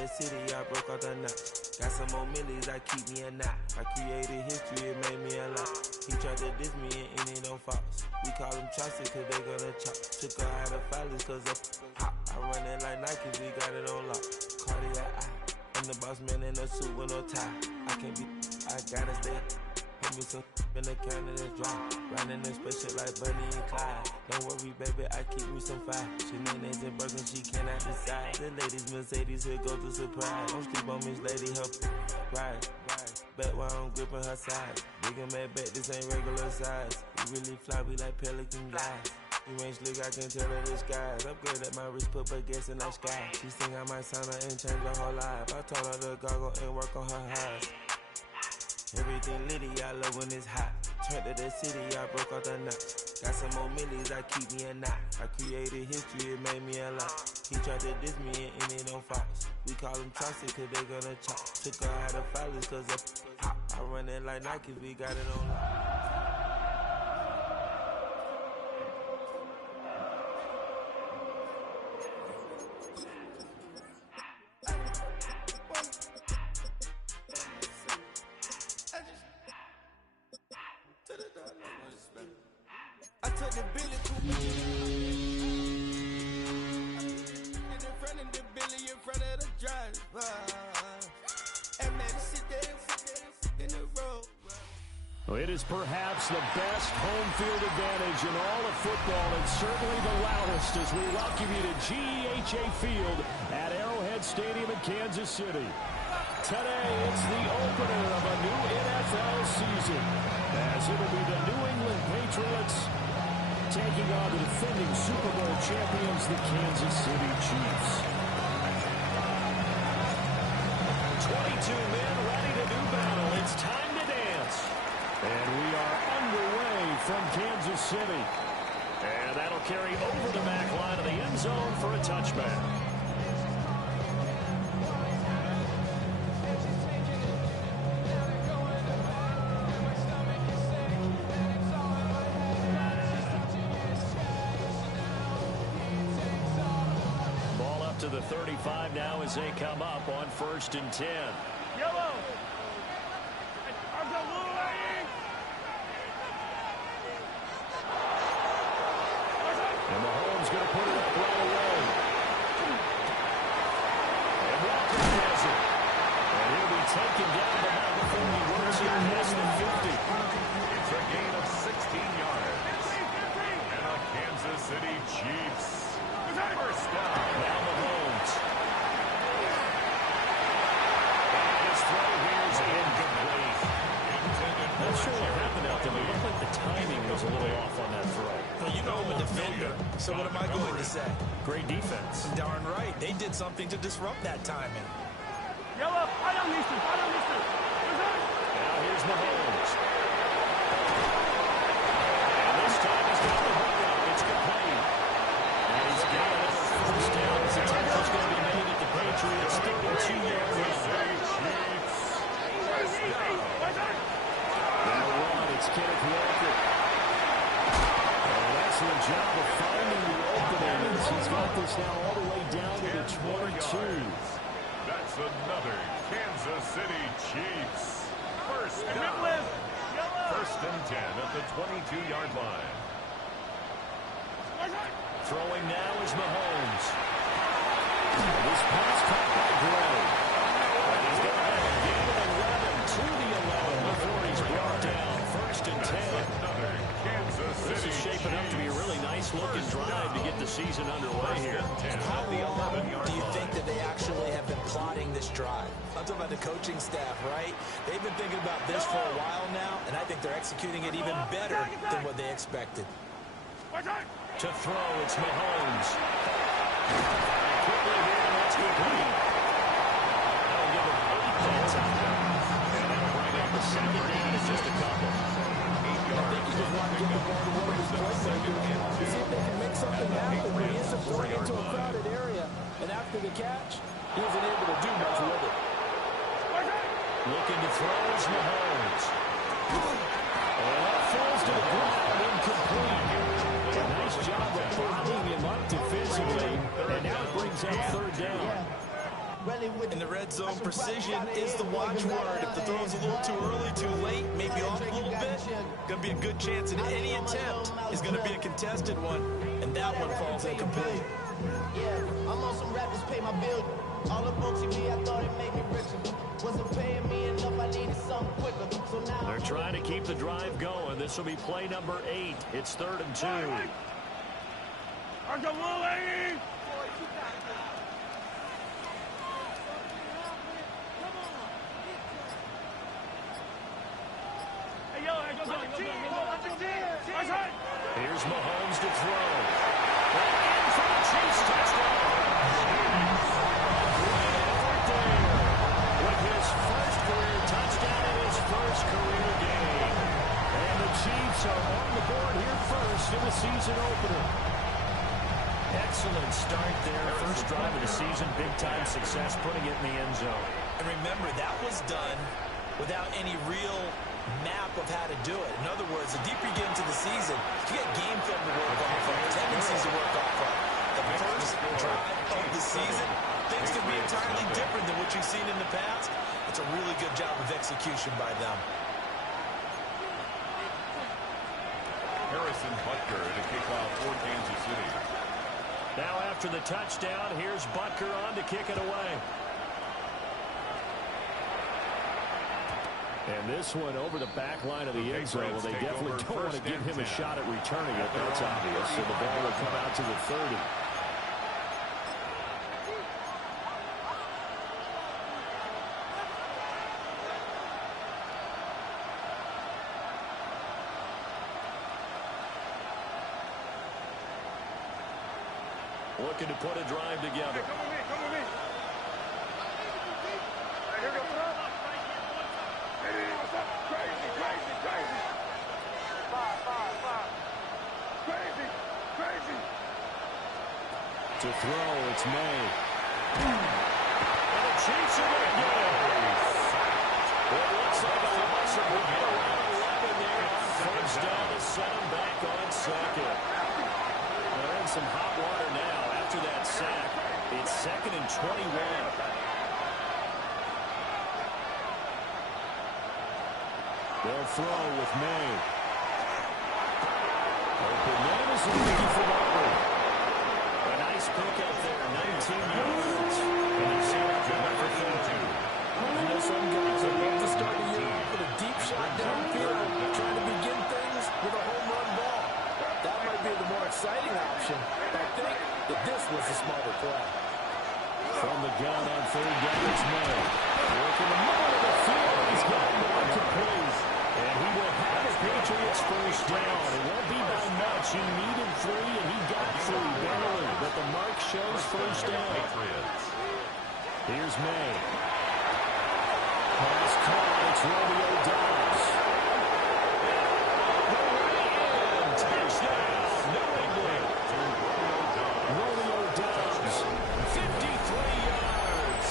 the city, I broke out the knot. Got some more millies, I keep me a knot. I created history, it made me a lot. He tried to diss me and it don't false. We call them Chaucer cause they gonna chop. Took her out of filers cause of hot. I run it like Nike, we got it on lock. Cardiac eye. I'm the boss man in a suit with no tie. I can't be, I gotta stay. Put me some in the can of this dry. Riding in special like Bunny and Clyde. Don't worry, baby, I keep me some fire. She names and Birkin, she cannot decide. The ladies Mercedes, here go to surprise. Don't sleep on Miss Lady, help ride. Back while I'm gripping her side. Big and mad back, this ain't regular size. We really fly, we like Pelican guys. You ain't slick, I can tell her the skies. Upgrade at my wrist, put her gas in the sky. She think I might sign her and change her whole life. I told her to goggle and work on her eyes. Everything litty, I love when it's hot. Turned to the city, I broke out the knot. Got some more millies, I keep me a knot. I created history, it made me a lot. He tried to diss me and it don't false. We call them Chaucer cause they gonna chop. Took her out of filers cause of hot. I run it like Nike, we got it on lock. It is perhaps the best home field advantage in all of football, and certainly the loudest as we welcome you to GEHA Field at Arrowhead Stadium in Kansas City. Today, it's the opener of a new NFL season, as it'll be the New England Patriots taking on the defending Super Bowl champions, the Kansas City Chiefs. 22 men ready to do battle. It's time to dance. And we are underway from Kansas City. And that'll carry over the back line of the end zone for a touchback. Ball up to the 35 now as they come up on 1st and 10. Yellow! And Mahomes going to put it up right away. And Walker has it. And he'll be taken down about before he works here past the 50. It's a gain of 16 yards. And the Kansas City Chiefs. First down. Now Mahomes. And his throw here is incomplete. Not sure what happened out there, but it looked like the timing was a little off on that throw. Well, you know I'm a defender, so what am I going to say? Great defense. Darn right. They did something to disrupt that timing. Yellow, I don't need to. Now here's Mahomes. And this time he's got the hook up. It's complete. And he's got another first down. As the tackle's going to be made at the Patriots 32-yard line. Now run, it's Kenneth Walker. And that's the job of finding the openings. He's got this now all the way down to the 22. That's another Kansas City Chiefs. First down. First and 10 at the 22-yard line. Throwing now is Mahomes. And this pass caught by Gray. And he's going to have a gain of 11 to the 11 before he's brought down. First and 10. Another Kansas City This is shaping up to be a really nice-looking drive to get the season underway here. How long do you think that they actually have been plotting this drive? I'm talking about the coaching staff, right? They've been thinking about this for a while now, and I think they're executing it even better than what they expected. To throw, it's Mahomes. Quickly here, and that's complete. That'll give him 8 that time. And that'll bring up the second down in just a couple. I think you just want to get the ball to one of his playmakers to see if they can make something happen when he ends up throwing into a crowded area. And after the catch, he wasn't able to do much with it. Looking to throw is Mahomes. And that falls to the ground, incomplete. A nice job of bottling him up defensively. And now it brings up third down. In the red zone, precision is the watchword. If the throw's a little too early, too late, maybe off a little bit, going to be a good chance that any attempt is going to be a contested one, and that one falls incomplete. Yeah, I'm on some rappers pay my bill. All the folks you me, I thought it made me richer. Wasn't paying me enough, I needed something quicker. So now they're trying to keep the drive going. This will be play number 8. It's 3rd and 2. Here's Mahomes to throw. And for the Chiefs touchdown. Great effort there. With his first career touchdown in his first career game. And the Chiefs are on the board here first in the season opener. Excellent start there. First drive of the season. Big-time success putting it in the end zone. And remember, that was done without any real map of how to do it. In other words, the deeper you get into the season, you get game film to work off of, tendencies to work off of. The first drive of the season, things can be entirely different than what you've seen in the past. It's a really good job of execution by them. Harrison Butker to kick off for Kansas City. Now after the touchdown, here's Butker on to kick it away. And this one over the back line of the end zone. Well, they definitely don't want to give him a shot at returning it. That's obvious. So the ball will come out to the 30. Looking to put a drive together. Come with me. Here we go. Crazy. Crazy. To throw, it's May. And the Chiefs are going to get it. It looks like a loss of around 11 there. First down to set him back on second. They're in some hot water now after that sack. It's 2nd and 21. They'll throw with May. Open man is looking for Auburn. A nice pick up there, 19 yards. And it's number 32. You know, some guys are love to start the year off with a deep shot downfield, trying to begin things with a home run ball. That might be the more exciting option, but I think that this was the smarter play. From the gun on 3rd down, it's May. Working the middle of the field. He's got more complete. And he will have the Patriots first down. It won't be by much. He needed 3, and he got 3 barely. But the mark shows first down. Here's May. Pass caught. It's Romeo Doubs. The way in. Touchdown. New England. Romeo Doubs. 53 yards.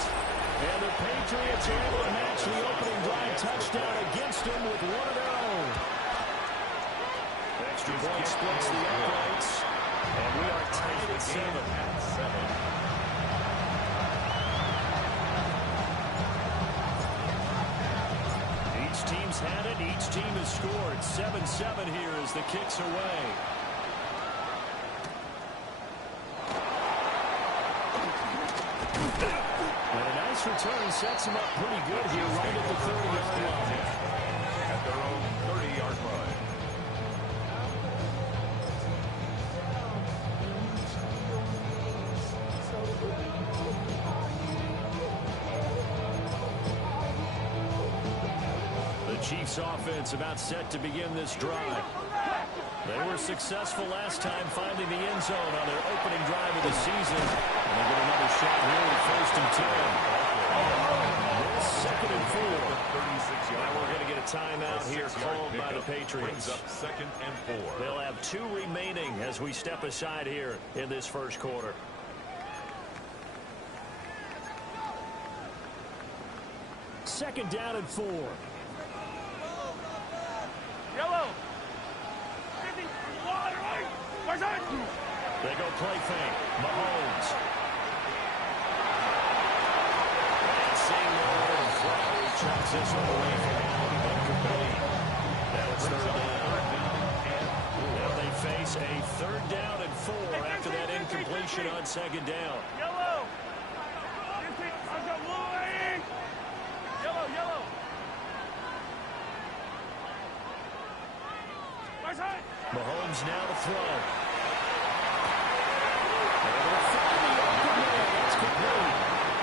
And the Patriots are able to match the opening drive touchdown against him with one of their own. Extra point splits the uprights. And we are tied at 7. Each team's had it. Each team has scored. 7-7 here as the kick's away. And a nice return sets him up pretty good here right at the 30-yard line. At their own 30-yard line. The Chiefs offense about set to begin this drive. They were successful last time finding the end zone on their opening drive of the season. And they get another shot here at 1st and 10. This 2nd and 4. Now we're going to get a timeout here called by the Patriots. Brings up 2nd and 4. They'll have 2 remaining as we step aside here in this first quarter. Second down and 4. Yellow. They go play fake. Mahomes. chucks this one away from him. Incomplete. Now it's third down. Now they face a 3rd down and 4 after that incompletion on 2nd down. Yellow. Yellow, yellow. Mahomes now to throw. It's complete.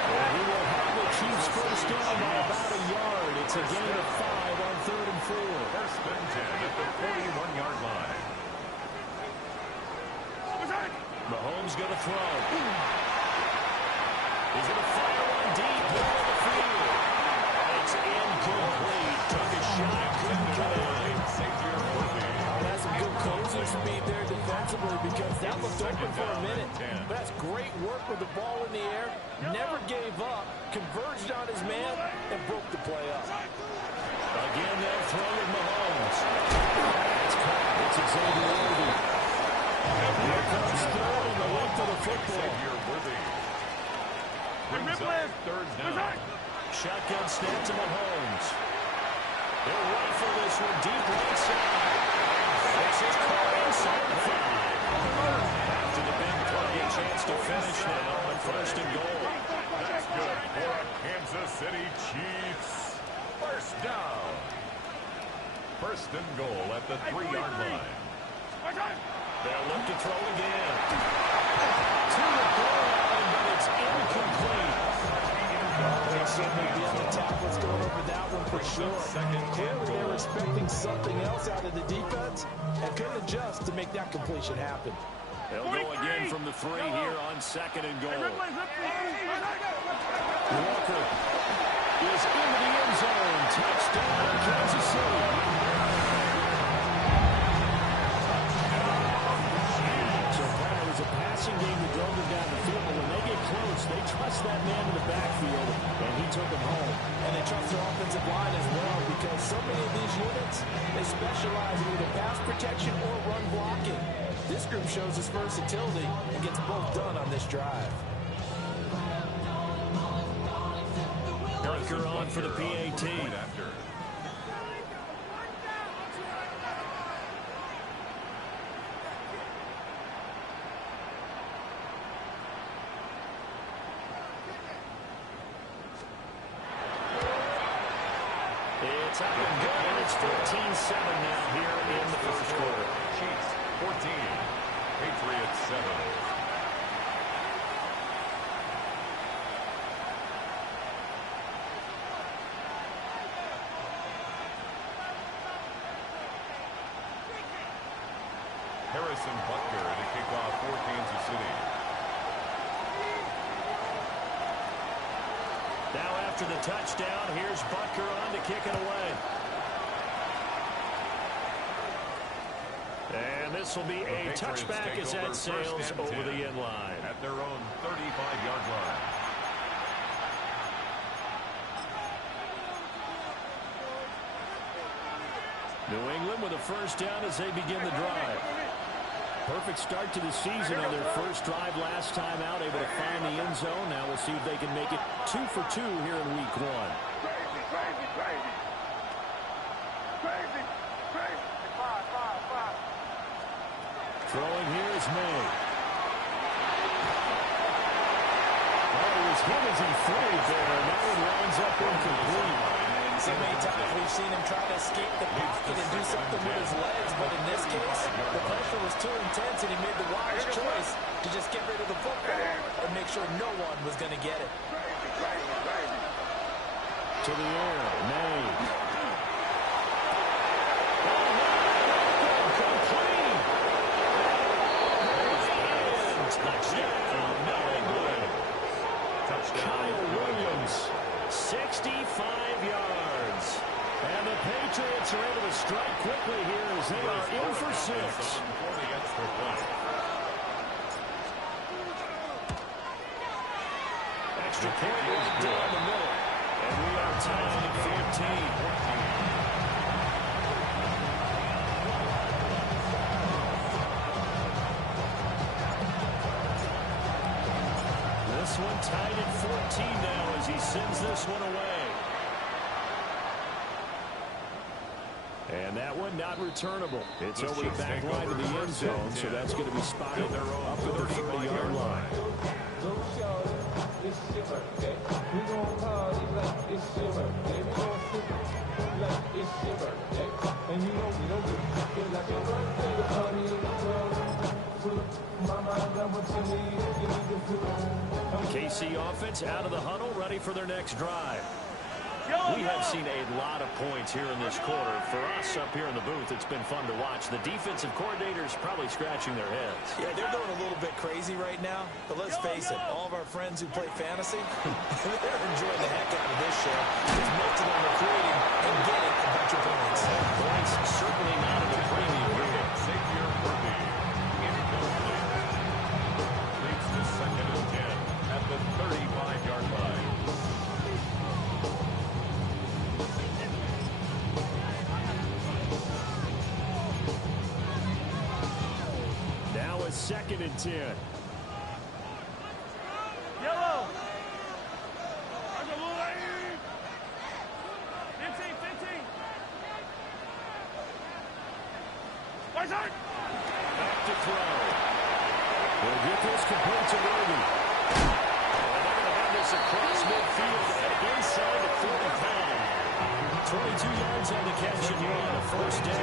And he will have the Chiefs first down by about a yard. It's a gain of 5 on 3rd and 4. First and 10 at the 41-yard line. Mahomes going to throw. He's going to fire one deep middle of the field. It's incomplete. Took a shot, couldn't cut it. That's some good closing speed there defensively because that looked open for a minute. But that's great work with the ball in the air. Never gave up, converged on his man, and broke the play up. Again, they'll throw with Mahomes. It's caught. It's Xavier Worthy. Here comes third in the length of the football. Brings up 3rd down. Shotgun snap to Mahomes. They'll rifle this one deep right side. This is caught inside the 5. After the big play, a chance to finish now on 1st and goal. That's good for Kansas City Chiefs. 1st down. 1st and goal at the 3-yard line. They'll look to throw again. To the goal line, but it's incomplete. They seem to be on the tablets going over that one for sure. Clearly they were expecting something else out of the defense and couldn't adjust to make that completion happen. They'll go again from the 3 here on 2nd and goal. Walker is into the end zone. Touchdown, Kansas City. Game that drove them down the field, but when they get close, they trust that man in the backfield, and he took them home. And they trust their offensive line as well because so many of these units, they specialize in either pass protection or run blocking. This group shows its versatility and gets both done on this drive. Butker on for the PAT. It's up and good. It's 14-7 now here in the 1st quarter. Chiefs 14, Patriots 7. Harrison Butker to kick off for Kansas City. Now after the touchdown, here's Butker on to kick it away. And this will be a touchback as that sails over the end line. At their own 35-yard line. New England with a 1st down as they begin the drive. Perfect start to the season on their first drive last time out, able to find the end zone. Now we'll see if they can make it 2 for 2 here in week 1. Throwing here is May. Oh, it was him as he threw it there. Now it lines up incomplete. So many times we've seen him try to escape the pocket and do something with his legs, but in this case, the pressure was too intense and he made the wise choice to just get rid of the football and make sure no one was going to get it. To the air, May. Kyle Williams, 65 yards. And the Patriots are able to strike quickly here as they are in for 6. Extra point right down the middle. And we are tied at 14. This one tied at 14 now as he sends this one away. And that one not returnable. It's over the back line of the end zone, so that's going to be spotted up at the 30-yard line. KC offense out of the huddle, ready for their next drive. We have seen a lot of points here in this quarter. For us up here in the booth, it's been fun to watch. The defensive coordinators probably scratching their heads. Yeah, they're going a little bit crazy right now. But let's face it, all of our friends who play fantasy, they're enjoying the heck out of this show. It's melting on recruiting and getting a bunch of points. Points certainly not at a premium here. Xavier Worthy, incomplete. Leads to 2nd and 10 at the 35-yard line. Now a 2nd and 10. Yellow. 15. Back to throw. We'll get this complete to Worthy. And they're going to have this across midfield and inside the 45. 22 yards on the catch and you're on a first down.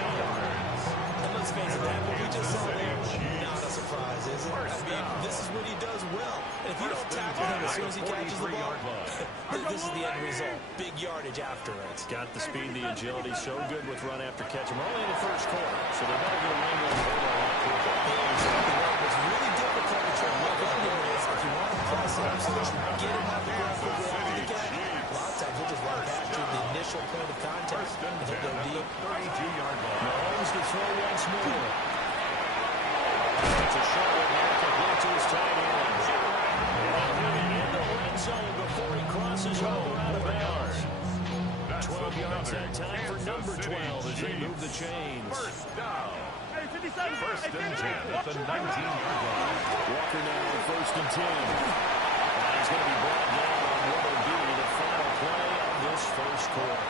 And let's face it, what we just saw there, not a surprise, is it? I mean, this is what he does well. And if you don't tackle him as soon as he catches the ball, this is the end result. Big yardage after it. Got the speed, the agility, so good with run after catch. We're only in the first quarter, so they better get a win on the a lot quicker. What's really difficult to try to work on him is if you want to press him so that you get him out the ground quickly after the catch, a lot of times he'll just run past you the initial point of contact and he'll go deep. 32-yard line. Mahomes to throw once more. It's a short one there, complete to his tight end. And in the red zone before he crosses over out of bounds. 12 yards that time for number 12 as they move the chains. First down. Hey, 57. First and 10 at the 19-yard line. Walker now on 1st and 10. And he's going to be brought down on what will be the final play of this first quarter.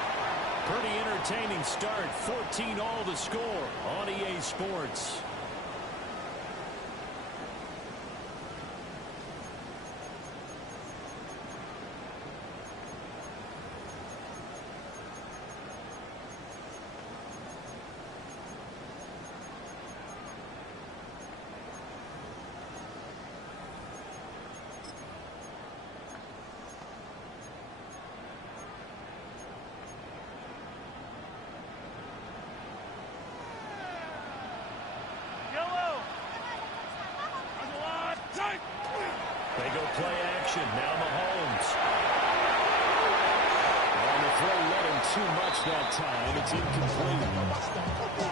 Pretty entertaining start. 14 all to score on EA Sports. They go play action. Now Mahomes. On the throw, let him too much that time. It's incomplete.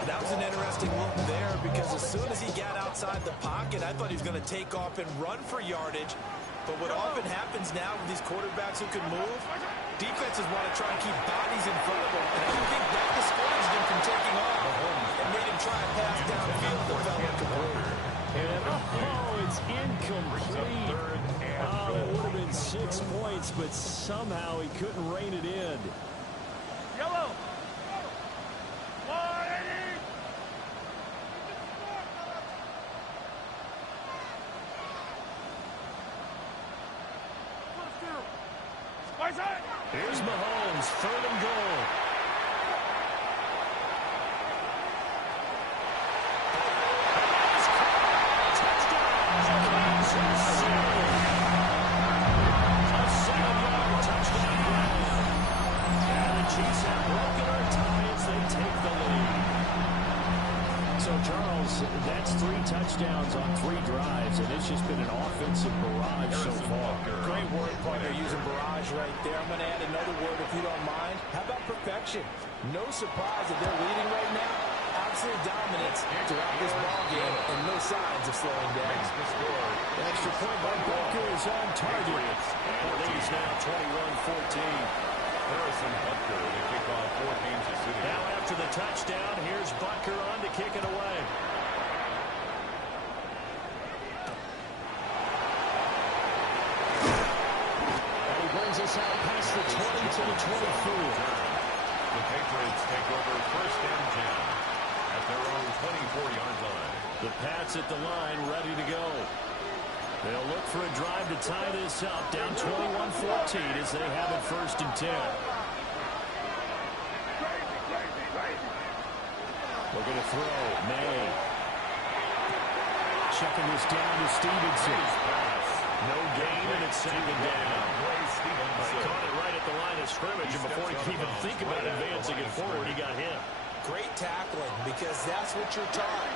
That was an interesting look there because as soon as he got outside the pocket, I thought he was going to take off and run for yardage. But what often happens now with these quarterbacks who can move, defenses want to try and keep bodies in front of them. And I don't think that discouraged him from taking off and made him try and pass downfield that fell incomplete. And it's incomplete. Oh, it would have been 6 points, but somehow he couldn't rein it in. Yellow. 180. Here's Mahomes, 3rd and goal. Chiefs have broken our ties. They take the lead. So, Charles, that's 3 touchdowns on 3 drives, and it's just been an offensive barrage so far. Great word, partner, using barrage right there. I'm going to add another word if you don't mind. How about perfection? No surprise that they're leading right now. Absolute dominance throughout this ball game, and no signs of slowing down. The extra point by Booker is on target. The lead is now 21-14. Harrison Butker to kick off for Kansas City. Now after the touchdown, here's Butker on to kick it away. And he brings us out past the 20 to the 24. The Patriots take over 1st and 10 at their own 24-yard line. The Pats at the line, ready to go. They'll look for a drive to tie this up, down 21-14 as they have it 1st and 10. Looking to throw. May. Checking this down to Stevenson. No gain, and it's second down. He caught it right at the line of scrimmage, and before he could even think about advancing it forward, he got hit. Great tackling, because that's what you're taught.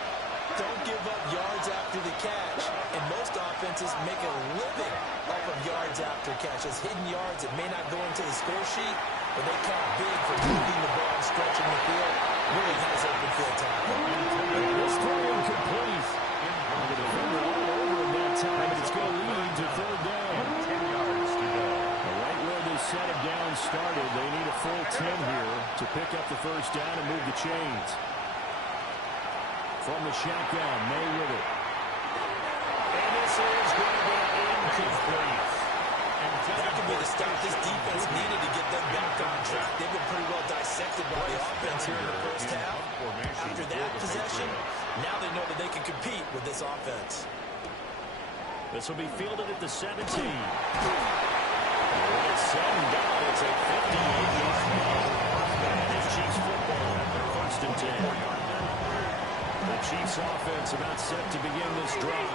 Don't give up yards after the catch. And most offenses make a living off of yards after catches. Hidden yards that may not go into the score sheet, but they count big for moving the ball and stretching the field. Really nice open field tackle. This throw incomplete. The defender all over him that time, and it's going to lead to 3rd down. 10 yards to go. Right where this set of downs started, they need a full 10 here to pick up the 1st down and move the chains. From the shotgun, May with it. And this is going to be incomplete. That could be the stop this defense needed to get them back on track. They've been pretty well dissected by the offense here in the 1st half. After that possession, now they know that they can compete with this offense. This will be fielded at the 17. It's set and down. It's a 58-yard ball. And it's Chiefs football at their 1st and 10. The Chiefs offense about set to begin this drive.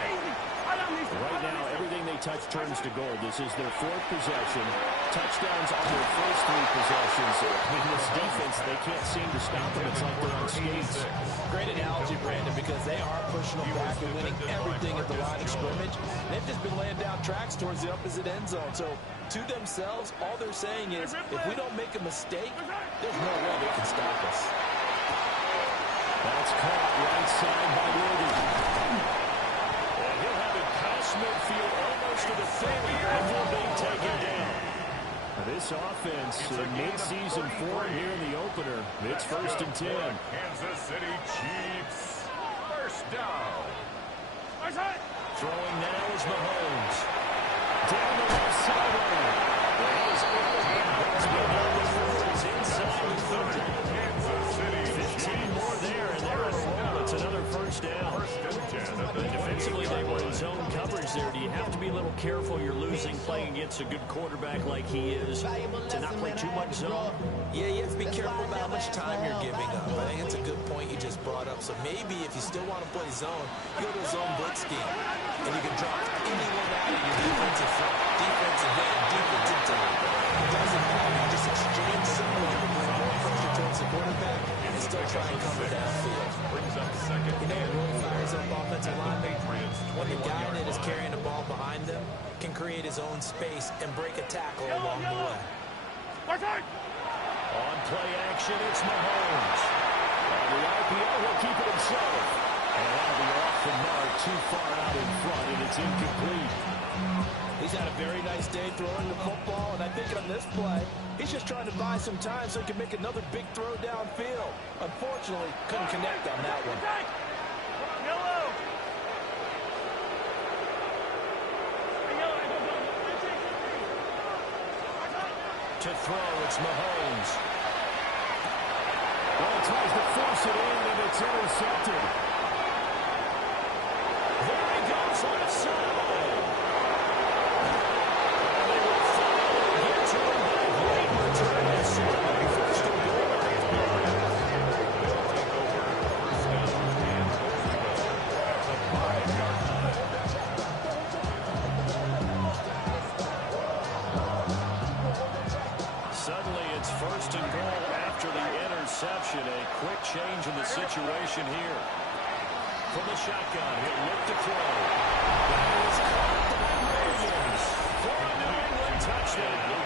Right now, everything they touch turns to gold. This is their 4th possession. Touchdowns on their first 3 possessions. With this defense, they can't seem to stop them. It's like they're on skates. Great analogy, Brandon, because they are pushing them back and winning everything at the line of scrimmage. They've just been laying down tracks towards the opposite end zone. So, to themselves, all they're saying is, if we don't make a mistake, there's no way they can stop us. That's caught right side by Worthy. And he'll have it past midfield almost to the 30 before being taken down. This offense in mid-season form here in the opener. It's 1st and 10. Kansas City Chiefs. 1st down. Throwing now is Mahomes. Down the left sideline. And he's inside the 30. Kansas City 15 more there, and they're on a roll. It's another 1st down. 1st and 10. And defensively, they were in zone coverage there. Do you have to be a little careful? You're losing playing against a good quarterback like he is to not play too much zone? Yeah, you have to be careful about how much time you're giving up. I think it's a good point you just brought up. So maybe if you still want to play zone, you go to a zone blitz scheme. And you can drop anyone out of your defensive front, defensive end, defensive tackle. It doesn't matter. You just exchange someone to bring more pressure towards the quarterback and still try and cover downfield. Brings up 2nd. You know, it really fires up offensive linemen when the guy that is carrying the ball behind them can create his own space and break a tackle along the way. On play action, it's Mahomes. On the RPO, he'll keep it himself. And that'll be off the mark, too far out in front, and it's incomplete. He's had a very nice day throwing the football, and I think on this play, he's just trying to buy some time so he can make another big throw downfield. Unfortunately, couldn't connect on that one. To throw, it's Mahomes. Well, he tries to force it in, and it's intercepted. There he goes, left side. And they will follow and get to him by a great return. It's 1st and goal. They'll take over 1st down and at the 5-yard line. Suddenly, it's 1st and goal after the interception. A quick change in the situation here. From the shotgun, he'll look to throw. That is caught by Williams for a New England touchdown.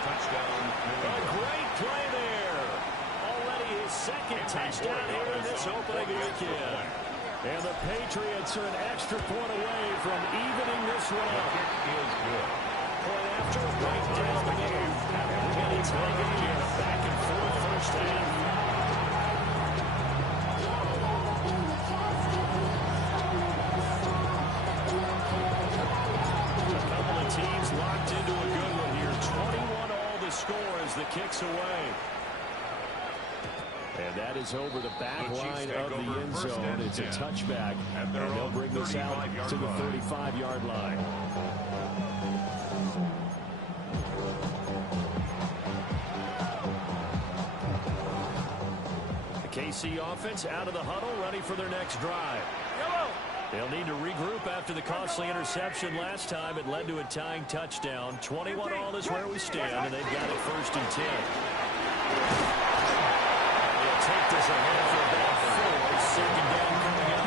Touchdown. A great play there. Already his 2nd touchdown here in this opening weekend. And the Patriots are an extra point away from evening this one up. Kick is good. Point after, right down the game. And it's like a back and forth 1st half. A couple of teams locked into a good one here. 21 all the score as the kick's away. And that is over the back line of the end zone. It's a touchback, and they'll bring this out to the 35-yard line. The KC offense out of the huddle, ready for their next drive. They'll need to regroup after the costly interception last time. It led to a tying touchdown. 21-all is where we stand, and they've got it 1st and 10. They'll take this ahead for about 4. 2nd down coming up.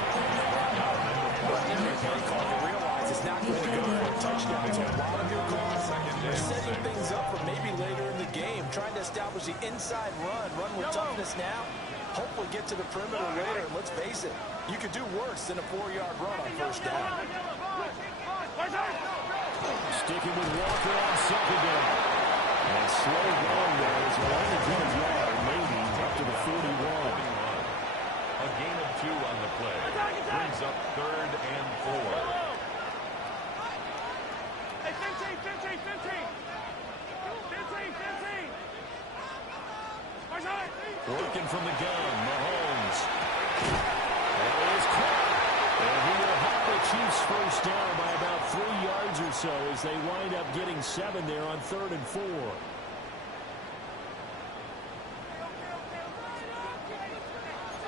You realize it's not going to go for a touchdown. So a lot of your calls are setting things up for maybe later in the game, trying to establish the inside run with toughness now. Hopefully get to the perimeter later. Let's face it, you could do worse than a 4-yard run on 1st down. Sticking with Walker on 2nd down. And slow going there as well. Only get a yard, maybe, up to the 41. A gain of 2 on the play. Brings up 3rd and 4. Hey, 15. 15. Working from the gun, Mahomes. And it is caught. And he will have the Chiefs 1st down by about 3 yards or so as they wind up getting 7 there on 3rd and 4.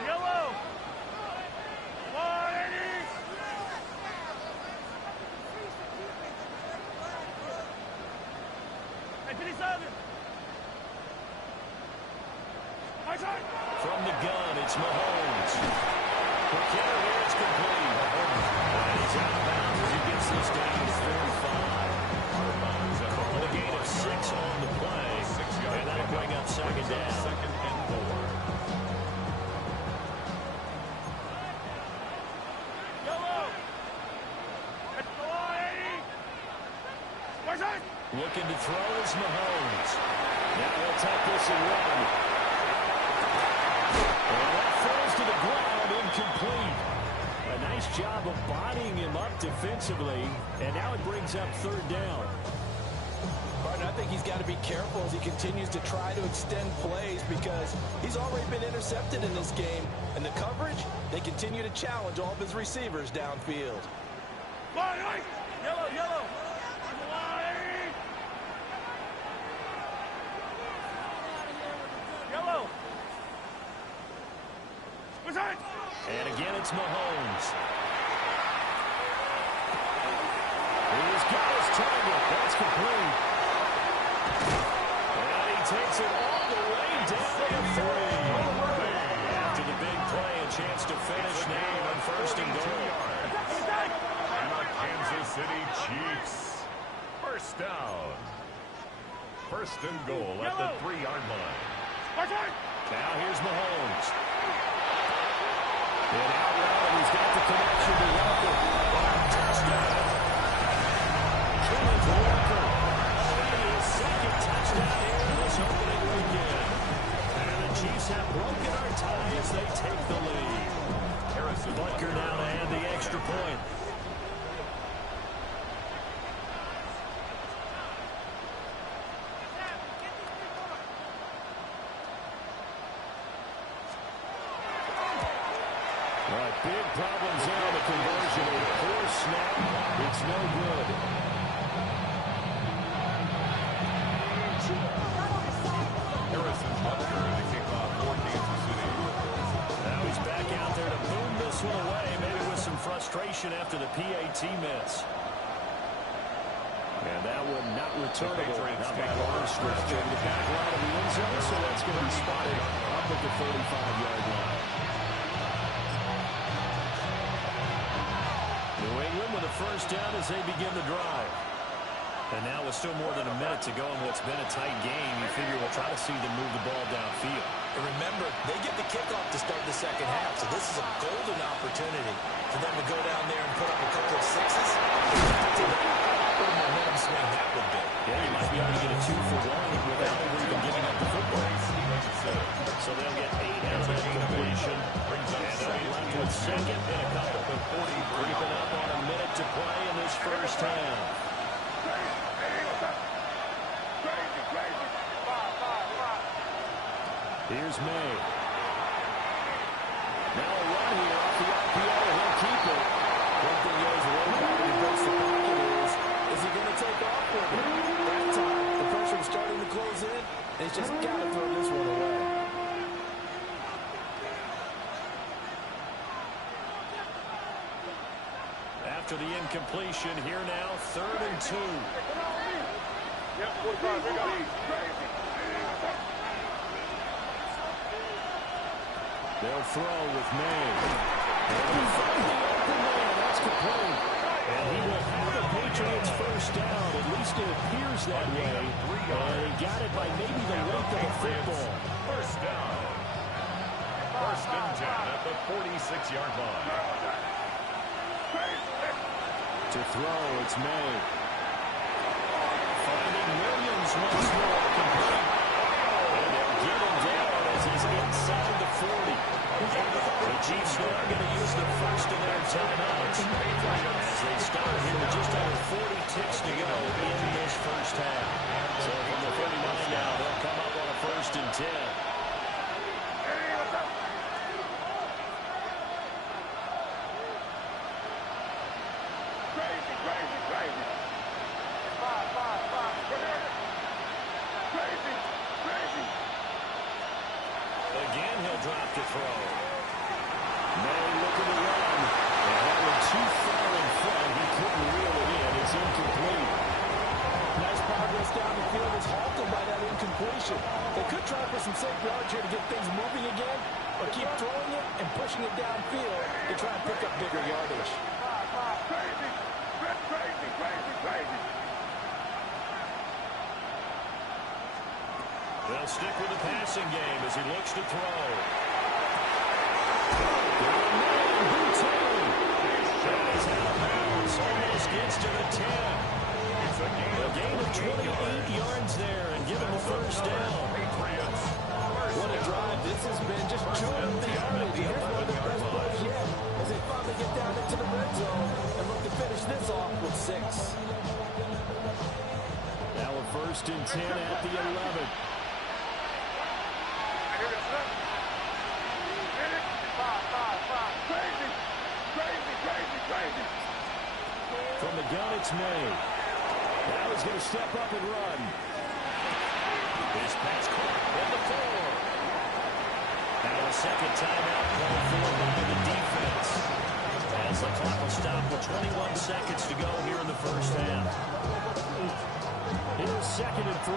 Yellow. 180. Hey, 57. From the gun, it's Mahomes. For Kenner here, it's complete. And he's out of bounds as he gets this down to 45. Call a gain of 6 on the play. And that'll bring up 2nd down. 2nd and 4. Looking to throw is Mahomes. Now he'll take this and run. And that falls to the ground, incomplete. A nice job of bodying him up defensively, and now it brings up 3rd down. Martin, I think he's got to be careful as he continues to try to extend plays because he's already been intercepted in this game. And the coverage, they continue to challenge all of his receivers downfield. Yellow. And again, it's Mahomes. He's got his target. That's complete. And he takes it all the way down to 3. After the big play, a chance to finish now on 1st and goal. And the Kansas City Chiefs. 1st down. 1st and goal at the 3-yard line. Now here's Mahomes. And out loud, he's got the connection to Walker. Touchdown! Kenneth Walker. His 2nd touchdown here in this opening weekend. And the Chiefs have broken our tie as they take the lead. Butker now to add the extra point. Big problems there on the conversion. A poor snap. It's no good. Harrison Butker to kick off for Kansas City. Now he's back out there to boom this one away, maybe with some frustration after the PAT miss. And that one not returnable. Now by Armstrong in the back line of the end zone, so that's going to be spotted up at the 35-yard line. New England with a 1st down as they begin the drive. And now with still more than a minute to go in what's been a tight game, you figure we'll try to see them move the ball downfield. And remember, they get the kickoff to start the 2nd half, so this is a golden opportunity for them to go down there and put up a couple of 6s. What a momentum swing that would be. Yeah, you might be able to get a 2-for-1 without even giving up the football. So they'll get 8 out of that completion. And they'll be left with 2nd and a couple. Creeping up on a minute to play in this 1st half. Here's May. Now a run here off the RPO. He'll keep it. One thing is, the way he breaks the pocket is he going to take off with it? That time, the pressure is starting to close in, and he's just got to throw this one away. After the incompletion, here now, 3rd and 2. Yep, 45. We got it. They'll throw with May. And he finds the open man. That's complete. And he will have the Patriots first down. At least it appears that way. And he got it by maybe the length of a football. First down. 1st and 10 at the 46-yard line. To throw, it's May. Finding Williams once more, complete. And they'll get him down as he's inside the 40. The Chiefs now going to use the first of their timeouts as they start here with just under 40 ticks to go in this first half. So from the 39 now, they'll come up on a 1st and 10. Again, he'll drop to throw. May looking to run. And that one too far in front. He couldn't reel it in. It's incomplete. Nice progress down the field is halted by that incompletion. They could try for some safe yards here to get things moving again, or keep throwing it and pushing it downfield to try and pick up bigger yardage. Crazy. They'll stick with the passing game as he looks to throw. That is out of bounds. Almost gets to the 10. A gain of 28 yards there and give him a first down. What a drive this has been. Just chewing up the yardage. Here's one of the best plays yet as they finally get down into the red zone and look to finish this off with 6. Now a 1st and 10 at the 11. Crazy. From the gun, it's May. Now he's going to step up and run. His pass caught at the 4. Now a second timeout called for by the defense. As the clock will stop with 21 seconds to go here in the first half. Here's 2nd and 3.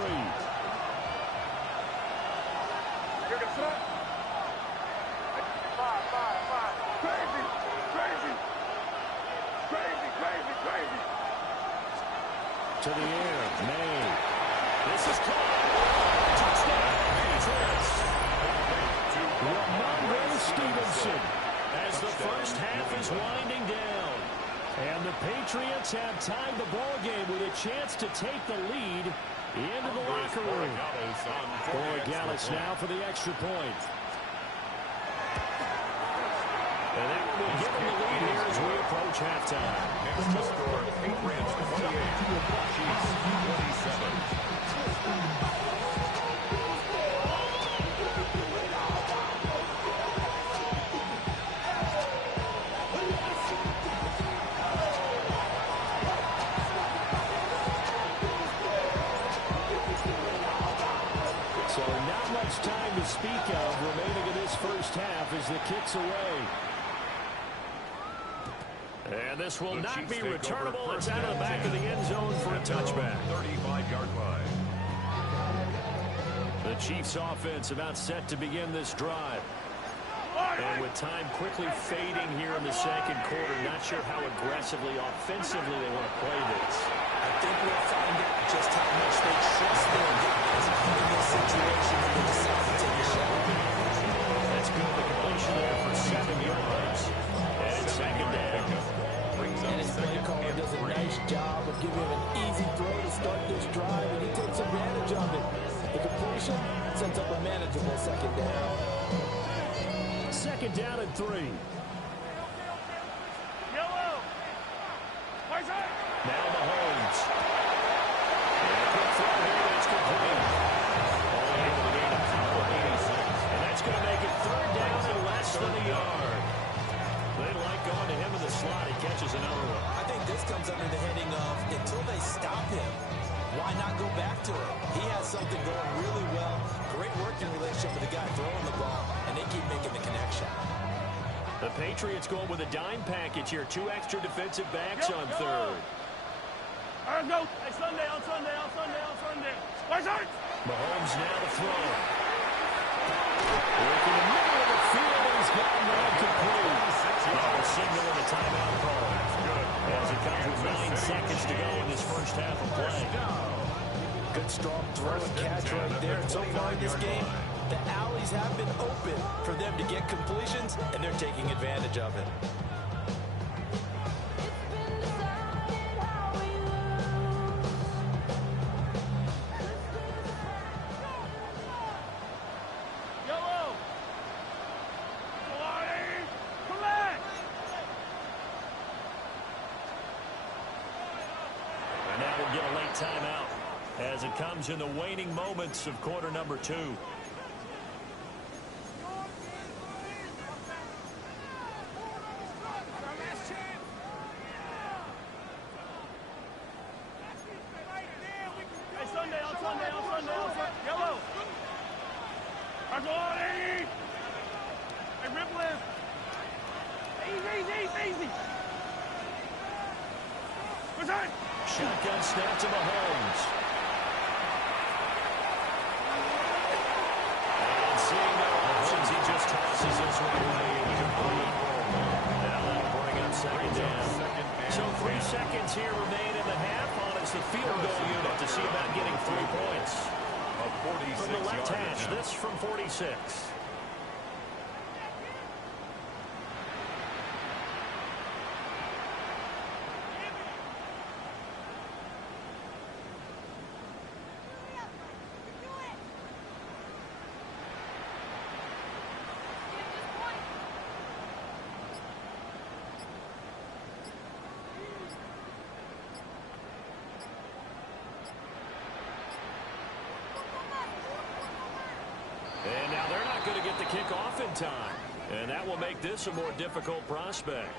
To the air, May. This is caught. Touchdown, Patriots. Ramondre Stevenson as the first half is winding down. And the Patriots have tied the ball game with a chance to take the lead into the locker room. Borregales now for the extra point. And that will give them the lead here as we approach halftime. The score, Patriots 28, Chiefs 27. So not much time to speak of remaining in this first half as the kick's away. And this will not be returnable. It's out of the back of the end zone for a touchback. 35-yard line. The Chiefs offense about set to begin this drive. And with time quickly fading here in the second quarter, not sure how aggressively, offensively they want to play this. I think we'll find out just how much they trust their guys in this situation when they decide to take a shot. That's good. The completion there for 7 yards. And second down. And his play caller does a nice job of giving him an easy throw to start this drive, and he takes advantage of it. The completion sets up a manageable second down. Second down and 3. Yellow. Now Mahomes. And a quick throw here that's complete. Only able to gain a couple of 86. And that's going to make it 3rd down and less than a yard. forces another one. I think this comes under the heading of until they stop him, why not go back to it? He has something going really well. Great working relationship with the guy throwing the ball, and they keep making the connection. The Patriots going with a dime package here. 2 extra defensive backs on third. All right, go. Hey, Sunday, on Sunday, on Sunday, on Sunday. Where's it? Mahomes now to throw. Working the middle of the field, and he's gotten that complete. The signal and the timeout call. As it comes with 9 seconds to go in this first half of play. Good strong throw and catch right there. And so far in this game, the alleys have been open for them to get completions, and they're taking advantage of it. Timeout as it comes in the waning moments of quarter number 2. Hey, Sunday, on Sunday, on Sunday, on Sunday. Yellow. Hey, Ripley. Easy. What's that? Shotgun snap to Mahomes. And seeing no options, he just tosses this one away incomplete. Now that'll bring up second down. So 3 seconds here remain in the half on it's the field goal unit to see about getting 3 points. From the left hash, this from 46. And now they're not going to get the kickoff in time. And that will make this a more difficult prospect.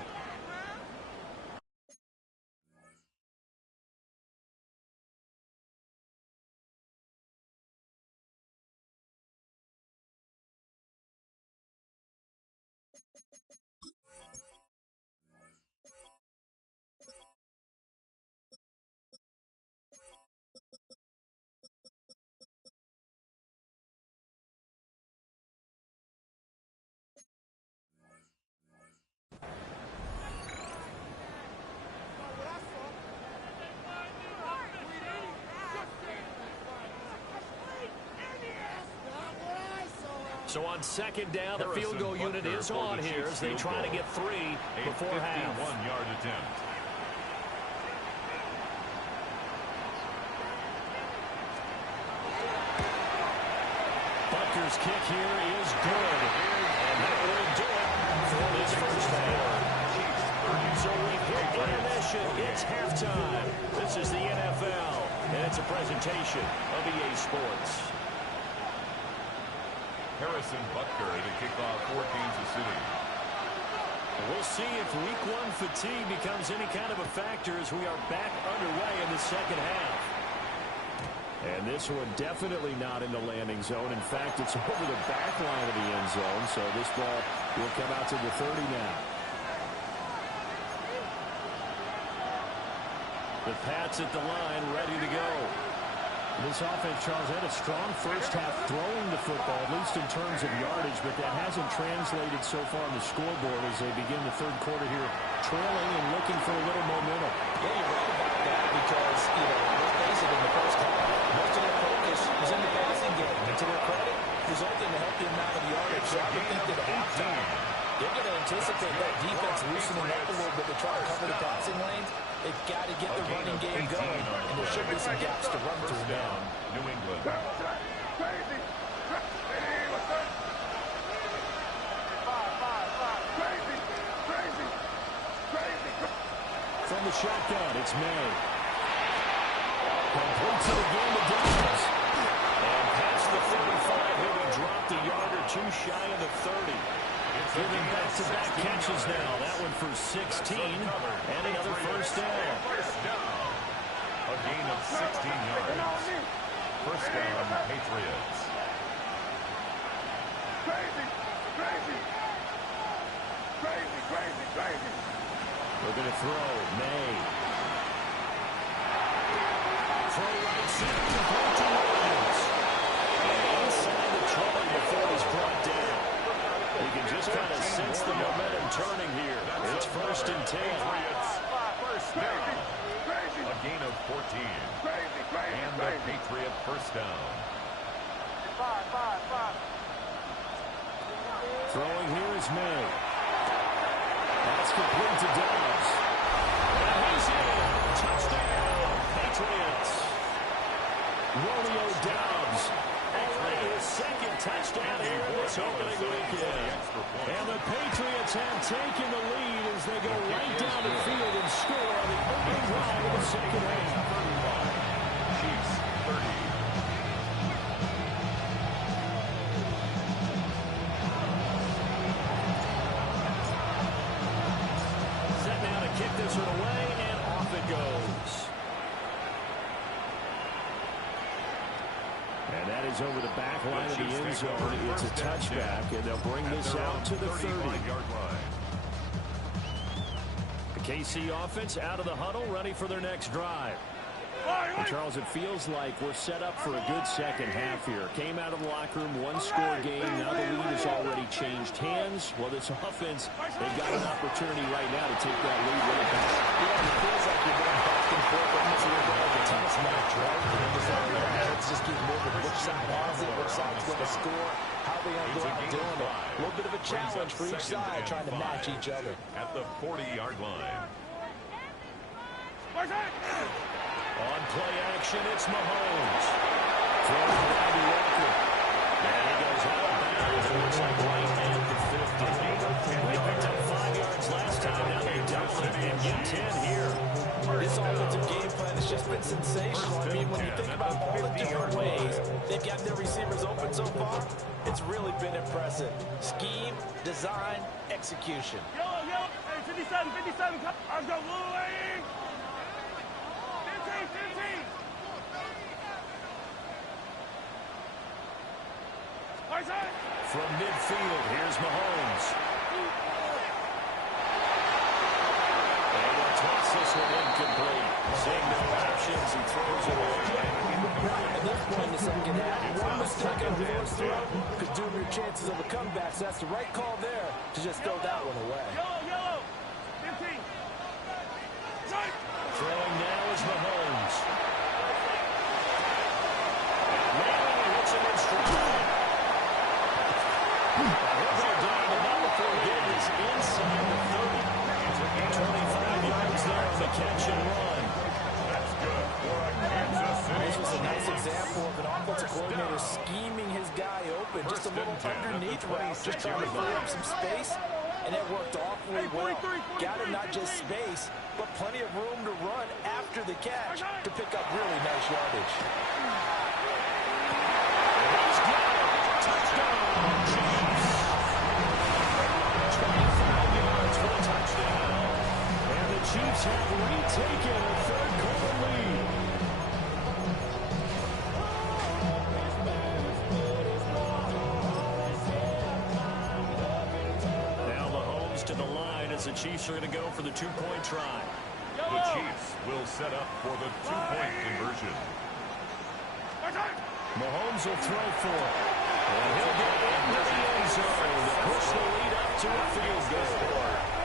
So on second down, the field goal unit is on here as they try to get 3 before half. 51-yard attempt. Butker's kick here is good. And that will do it for this first half. So we've hit intermission. It's halftime. This is the NFL, and it's a presentation of EA Sports. Harrison Butker to kick off for Kansas City. We'll see if week 1 fatigue becomes any kind of a factor as we are back underway in the second half. And this one definitely not in the landing zone. In fact, it's over the back line of the end zone, so this ball will come out to the 30 now. The Pats at the line, ready to go. This offense, Charles, had a strong first half throwing the football, at least in terms of yardage, but that hasn't translated so far on the scoreboard as they begin the third quarter here, trailing and looking for a little momentum. Yeah, you're right about that because, let's face it, in the first half, most of their focus was in the passing game. And to their credit, resulted in a healthy amount of yardage. So I would think that at halftime, they're going to anticipate that defense loosening up a little bit to try to cover the passing lanes. They've got to get the running game going, and there should be some gaps to run through now. New England. From the shotgun, it's May. Completes it again to Dobbs. And past the 35, he'll be dropped a yard or two shy of the 30. Giving back-to-back catches now. That one for 16 and another first down. A gain of 16 yards. First down, Patriots. Crazy. We're going to throw. May. Throw right center. Complete to Williams. Inside the 20 before he's brought down. We can just kind of sense the momentum turning here. It's first and 10. First down. A gain of 14. And the Patriot first down. Throwing here is May. That's complete to Dobbs. And he's in. Touchdown, Patriots. Romeo Dobbs. Already his second touchdown here in this opening weekend. And the Patriots have taken the lead as they go right down the field and score on the opening drive of the second half. Chiefs 30. Kick this one away, and off it goes. And that is over the back line of the end zone. It's a touchback, and they'll bring this out to the 30-yard line. The KC offense out of the huddle, ready for their next drive. And Charles, it feels like we're set up for a good second half here. Came out of the locker room, one-score game. Now the lead has already changed hands. Well, this offense, they've got an opportunity right now to take that lead right back. Yeah, it feels like you're going back and forth almost like a tennis match, right? Let's just keep moving. Which side has it? Which side's going to score? How are they going to go out doing it? A little bit of a challenge for each side, trying to match each other. At the 40-yard line. On play action, it's Mahomes. Throwing down to Walker. And he goes out of bounds. It looks like right at the 50. They picked up 5 yards last time. Now they double it and get 10 here. This offensive game plan has just been sensational. I mean, when you think about all the different ways they've got their receivers open so far, it's really been impressive. Scheme, design, execution. Yellow. Hey, 57. Let's go, Louie. 15. From midfield, here's Mahomes. And he'll toss this one incomplete. Seeing no options, he throws it away. At this point in the second half, one mistake on the first throw could doom your chances of a comeback. So that's the right call there to just throw that one away. Yellow. 15. Throwing now is Mahomes. And Manning hits him in stride. He'll go down, but not before he is inside the 30. 25 yards there on the catch and run. That's good for a Kansas City. This was a nice example of an offensive coordinator scheming his guy open. Just a little underneath route, just trying to free up some space. And it worked awfully well. Got him not just space, but plenty of room to run after the catch to pick up really nice yardage. He's got it. Touchdown, Chiefs. 25 yards for the touchdown. And the Chiefs have retaken a third-quarter lead. To the line as the Chiefs are going to go for the two-point try. The Chiefs will set up for the two-point conversion. Mahomes will throw for it. And he'll get into the end zone to push the lead up to a field goal.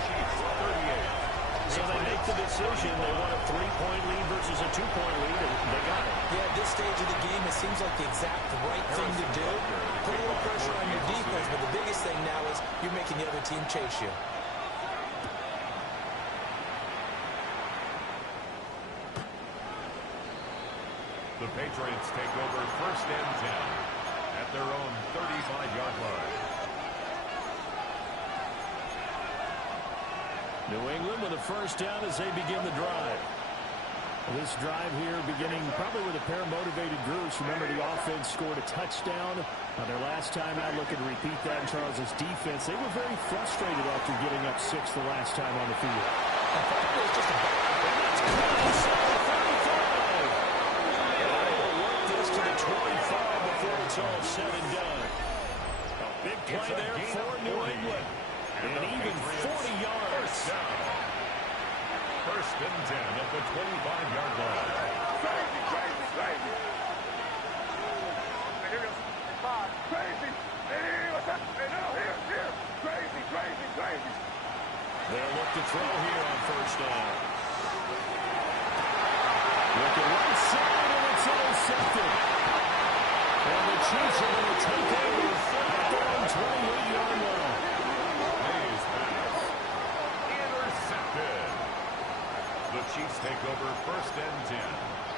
Chiefs 38. So they make the decision. They want a three-point lead versus a two-point lead, and they got it. Yeah, at this stage of the game, it seems like the exact right thing to do. Put a little pressure on your defense, but the biggest thing now is you're making the other team chase you. The Patriots take over first and 10 at their own 35-yard line. New England with a first down as they begin the drive. This drive here beginning probably with a pair of motivated groups. Remember, the offense scored a touchdown on their last time out. Looking to repeat that in Charles' defense. They were very frustrated after giving up 6 the last time on the field. It's just a work this to the 25 before it's all said and done. A big play there for New England. And even 40 yards. First and 10 at the 25-yard line. Crazy, crazy, crazy. Hey, here goes. 5. Crazy. Hey, what's up? Hey, no, here. Crazy, crazy, crazy. They'll look to throw here on first down. Looking right side, and it's intercepted. And the Chiefs are going to take over at their own 28-yard line. Hayes pass. Intercepted. The Chiefs take over first and 10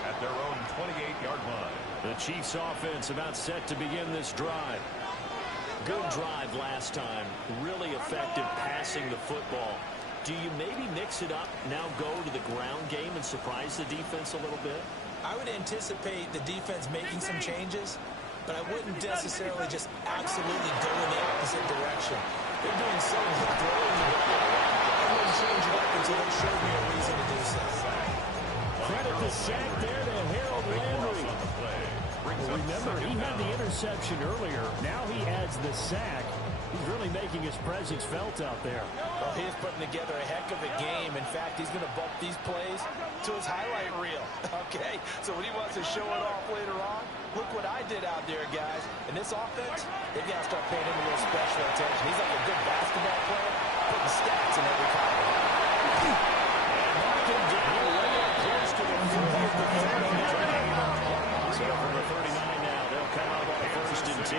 at their own 28-yard line. The Chiefs offense about set to begin this drive. Good drive last time. Really effective passing the football. Do you maybe mix it up, now go to the ground game and surprise the defense a little bit? I would anticipate the defense making some changes, but I wouldn't necessarily just absolutely go in the opposite direction. They're doing something to throwing the ball. I wouldn't change it up until they showed me a reason to do so. Credit the sack there to Harold Landry. Well, remember, he had the interception earlier. Now he adds the sack. He's really making his presence felt out there. Well, he is putting together a heck of a game. In fact, he's going to bump these plays to his highlight reel. Okay, so when he wants to show it off later on, look what I did out there, guys. In this offense, they've got to start paying him a little special attention. He's like a good basketball player, putting stats in every column. And mark him down, right up close to the 40 at the 39. So from the 39 now, they'll come up on first and 10.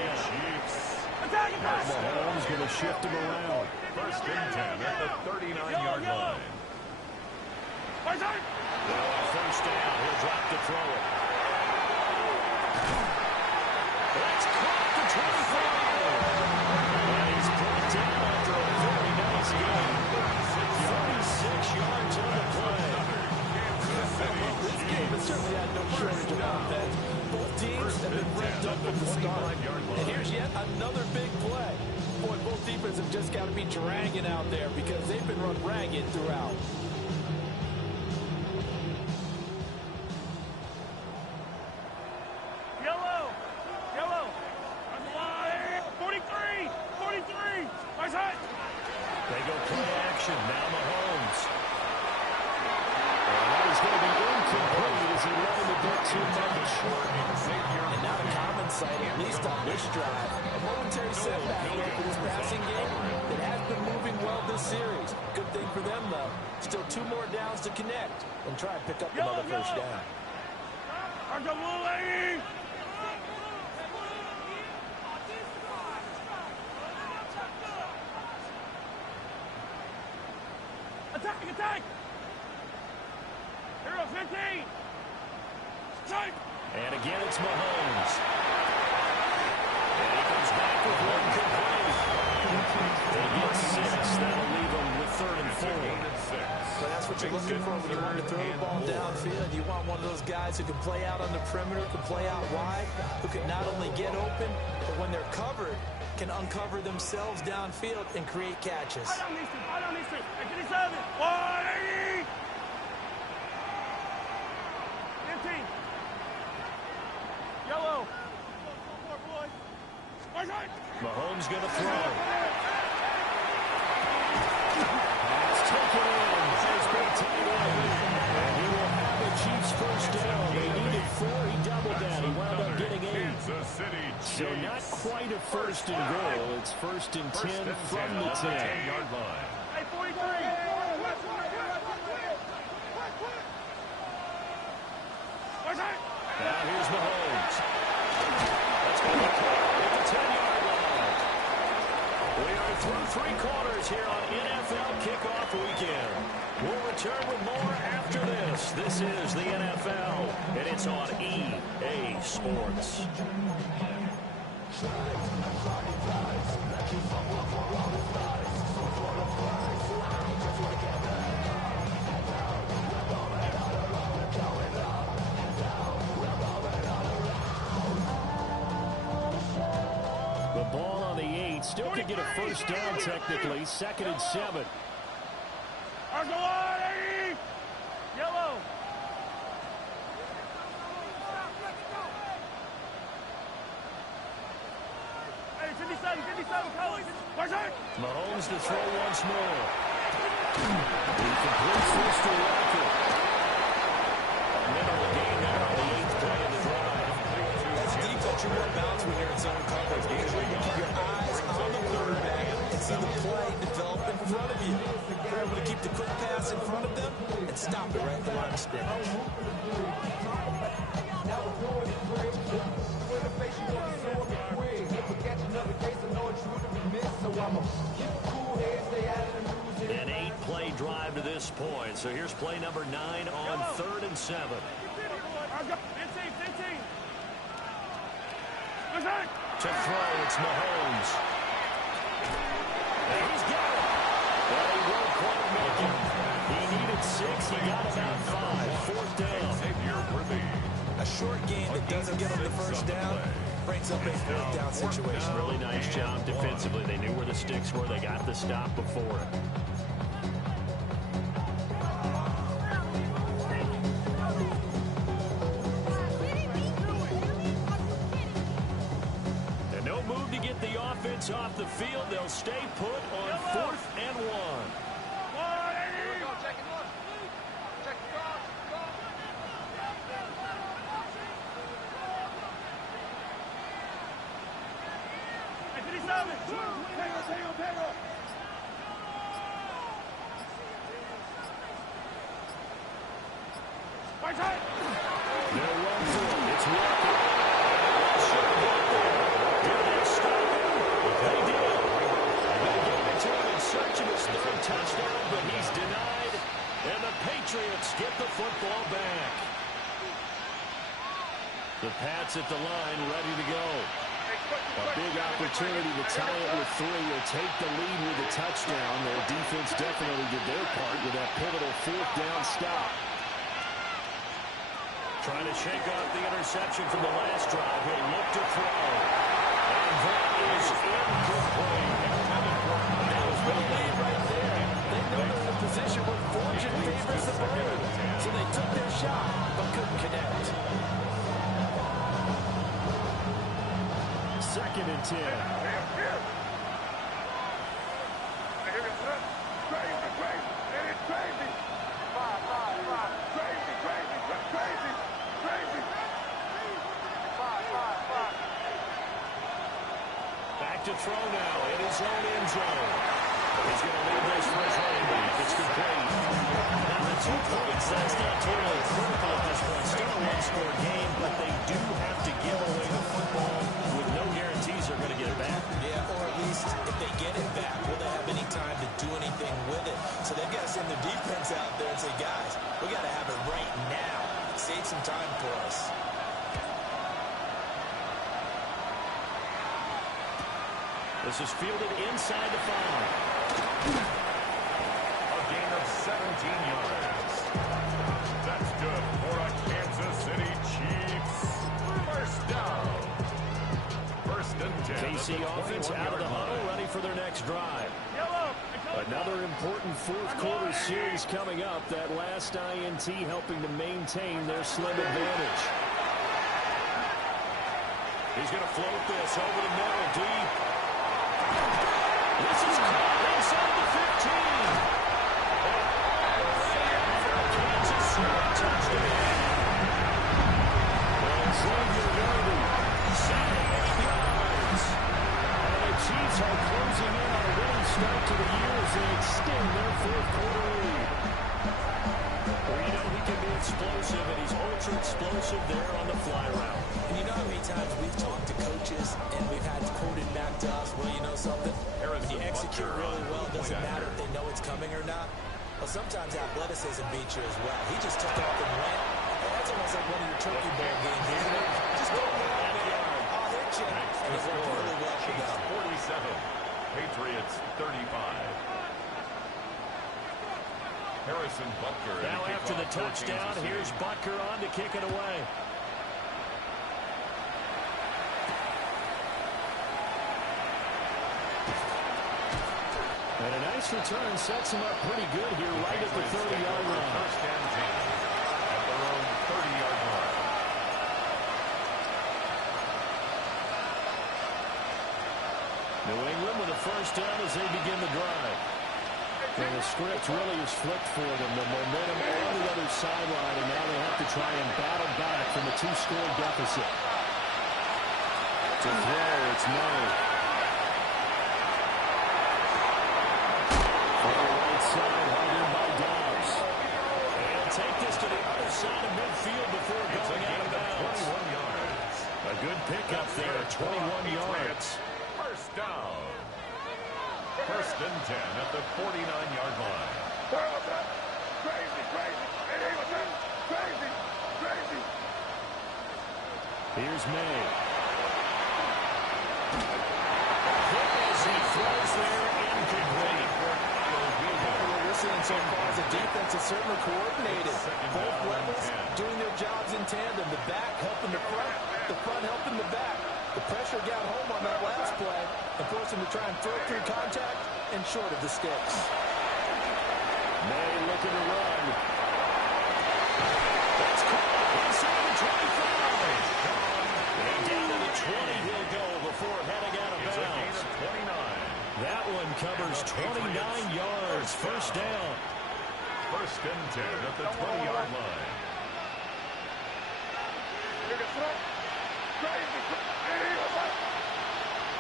Mahomes going to shift him around. First and 10 at the 39-yard line. First down, he'll drop to throw it. That's caught the 25. And he's put down after a very nice game. 36 yards on the play. This game has certainly had no shortage of offense. Both teams have been revved up from the start. And here's yet another big play. Boy, both defenses have just got to be dragging out there because they've been run ragged throughout. Yellow. 43. Nice hit. They go play action. Now Mahomes. And that is going to be incomplete as he let him a bit too much. And not a common sight, at least on this drive. A momentary setback there for this passing game that has been moving well this series. Good thing for them, though. Still 2 more downs to connect and try and pick up another first down. Attack! Here goes 15. Strike! And again, it's Mahomes. And he comes back with one complete. They get 6. That'll leave them with 3rd and 4. So that's what you're looking for when you want to throw the ball downfield. You want one of those guys who can play out on the perimeter, can play out wide, who can not only get open, but when they're covered, can uncover themselves downfield and create catches. I don't need to. 57. 180. 15. Yellow. Mahomes going to throw. It's taken in. It's been tied in. And he will have the Chiefs first down. They needed 4. He doubled that. He wound up getting 8. So not quite a first and goal. It's first and 10 from the 10-yard line. Hey, 43. Now here's Mahomes. That's going to be caught at the 10-yard line. We are through 3 quarters here on NFL Kickoff Weekend. We'll return with more after this. This is the NFL, and it's on EA Sports. The ball on the 8. Still could get a first down technically. 2nd and 7. Yellow. Hey, 57, Collins. Mahomes to throw once more. He completes this to Walker. Middle of the game now on the 8th play of the drive. That's defense. You're more balanced when you're in zone coverage because you can keep your eyes on the quarterback and see the play develop in front of you. You're able to keep the quick pass in front of them and stop it right at the line of scrimmage. An 8-play drive to this point. So here's play number 9 on 3rd and 7. 15. To throw, it's Mahomes. And he's got it. But he won't quite make it. He needed 6. He got about 5. 4th down. A short game that doesn't get him the first down brings up a 4th down situation. Really nice job defensively. They knew where the sticks were. They got the stop before it. And no move to get the offense off the field. They'll stay put on 4th and 1. They'll run through it. It's Walker. Did they stop him? They did. They gave it to him in search of his 3rd touchdown, but he's denied. And the Patriots get the football back. The Pats at the line, ready to go. A big opportunity to tie it with 3 or take the lead with a touchdown. Their defense definitely did their part with that pivotal 4th down stop. Trying to shake off the interception from the last drive. He'll look to throw. And that is incomplete. That was the lead right there. They know they're in a position where fortune favors the brave. So they took their shot, but couldn't connect. 2nd and 10. Back to throw now in his own end zone. He's going to lead this for his running back. It's complete. Now the 2 points, that's not totally critical at this point. Still a 1-score game, but they do have to give away the football with no guarantees they're going to get it back. Yeah, or at least if they get it back, will they have any time to do anything with it? So they've got to send their defense out there and say, guys, we got to have it right now. Save some time for us. This is fielded inside the 5. A gain of 17 yards. That's good for a Kansas City Chiefs. First down. 1st and 10. KC offense out of the huddle, ready for their next drive. Another important 4th quarter series coming up. That last INT helping to maintain their slim advantage. He's going to float this over the middle, deep. This is caught inside the 15. Kansas City touchdown. And Xavier Worthy, 78 yards. And the Chiefs are closing in on a winning start to the year as they extend their 4th quarter lead. Well, you know he can be explosive, and he's ultra explosive there on the fly route. And you know how many times we've talked to coaches and we've had quoted back to us, well, you know something? When you execute really well, it doesn't matter if they know it's coming or not. Well, sometimes athleticism beats you as well. He just took off and went. And that's almost like one of your turkey ball games, isn't it? Just go around there. I'll hit you. And it worked really well for them. 47. Patriots 35. Harrison Butker. Now after the touchdown, here's Butker on to kick it away. And a nice return sets him up pretty good here right at the 30-yard line. First and 10 at their own 30-yard line. New England with a first down as they begin the drive. And the script really is flipped for them. The momentum on the other sideline, and now they have to try and battle back from a 2-score deficit. To throw, it's May. On the right side, hung in by Dobbs. They'll take this to the other side of midfield before going out of bounds. 21 yards. A good pickup there, 21 yards. First down. First and 10 at the 49-yard line. Crazy, crazy. Crazy, crazy. Here's May. As he throws there, incomplete. What we're seeing so far is the defense is certainly coordinated. Both levels doing their jobs in tandem. The back helping the front helping the back. The pressure got home on that last play and forced him to try and throw through contact and short of the sticks. May looking to run. That's caught inside the 25. And down to the 20 he'll go before heading out of bounds. It's a gain of 29. That one covers 29 yards. First down. First and 10 at the 20-yard line. Crazy,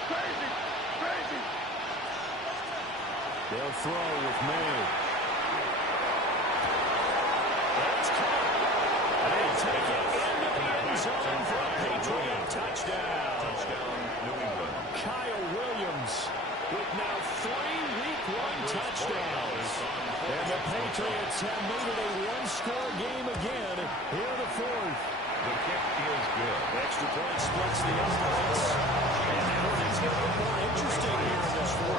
crazy, crazy. They'll throw with May. That's caught. They take it into the end zone for a Patriot touchdown. Touchdown, New England. Kyle Williams with now 3 Week 1 touchdowns. And the Patriots have made it a 1-score game again here in the 4th. The kick is good. Extra point splits the offense. And now things get a little more interesting here in this 42.